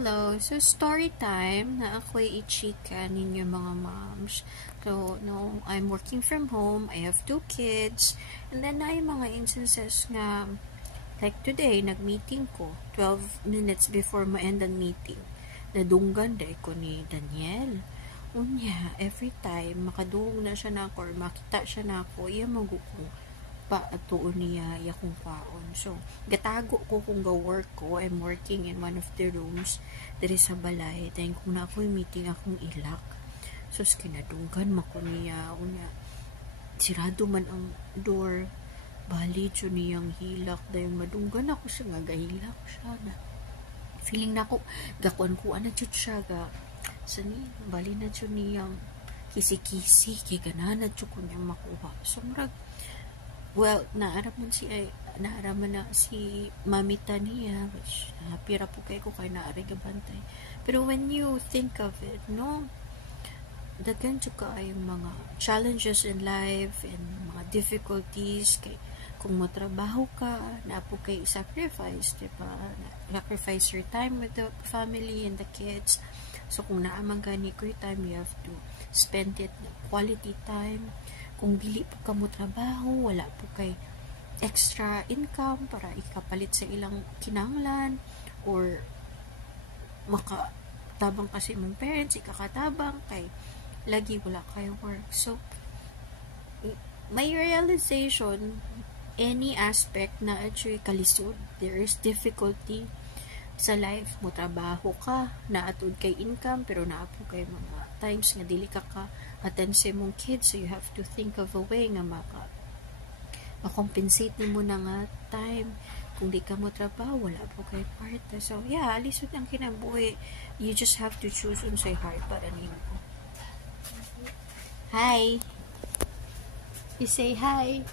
Hello. So, story time na ako'y i-chika ninyo mga moms. So, no, I'm working from home. I have 2 kids. And then, na yung mga instances nga, like today, nag-meeting ko. 12 minutes before ma-end ang meeting. Nadunggan day ko ni Daniel. Unya, every time, makadungog na siya na ako or makita siya na ako, iya magukong pa atuon niya yakong kwaon. So, gatago ko kung ga-work ko. I'm working in one of the rooms diri sa balay. Then, kung na ako'y meeting akong ilak. So, kinadunggan mako niya. Unya, sirado man ang door. Bali, dyan niyang hilak. Dahil madunggan ako siya nga, gahilak siya na. Feeling na ako, gakuan-kuan na dyan siya ga. Sani, bali na dyan niyang kisi-kisi. Kaya ganahan na dyan ko niya makuha. So, marag, well, naaraman na si mamita niya, which pira po kayo ko kay naari gabantay. Pero when you think of it, no, daghan juga ay mga challenges in life and mga difficulties kay kung matrabaho ka, na po kay sacrifice, diba? Sacrifice your time with the family and the kids. So, kung naamang gani ko yung time, you have to spend it quality time. Kung dili po ka mo trabaho, wala po kay extra income para ikapalit sa ilang kinanglan or makatabang kasi mong parents, ikakatabang kay lagi wala kayo work. So, may realization any aspect na actually kalisod. There is difficulty sa life mo. Trabaho ka, naatod kay income, pero naapo kay mga times nga dili ka attend sa mong kids, so you have to think of a way nga makompensate ni mo na nga time. Kung di ka mo trabaho, wala po kay part. So, yeah, alisod ang kinabuhi. You just have to choose unsay heart para nimo. Hi. You say hi.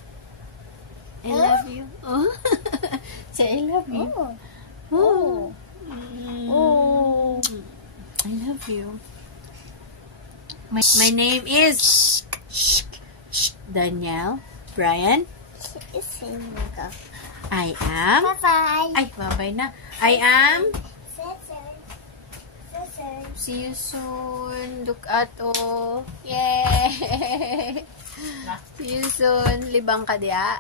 I love you. Oh. Say I love you. Oh. Oh. I love you. My name is Danielle Brian. I am. Bye-bye. Ay, bye-bye na. I am. See you soon. Look at oh. Yay! See you soon. Libang ka diya.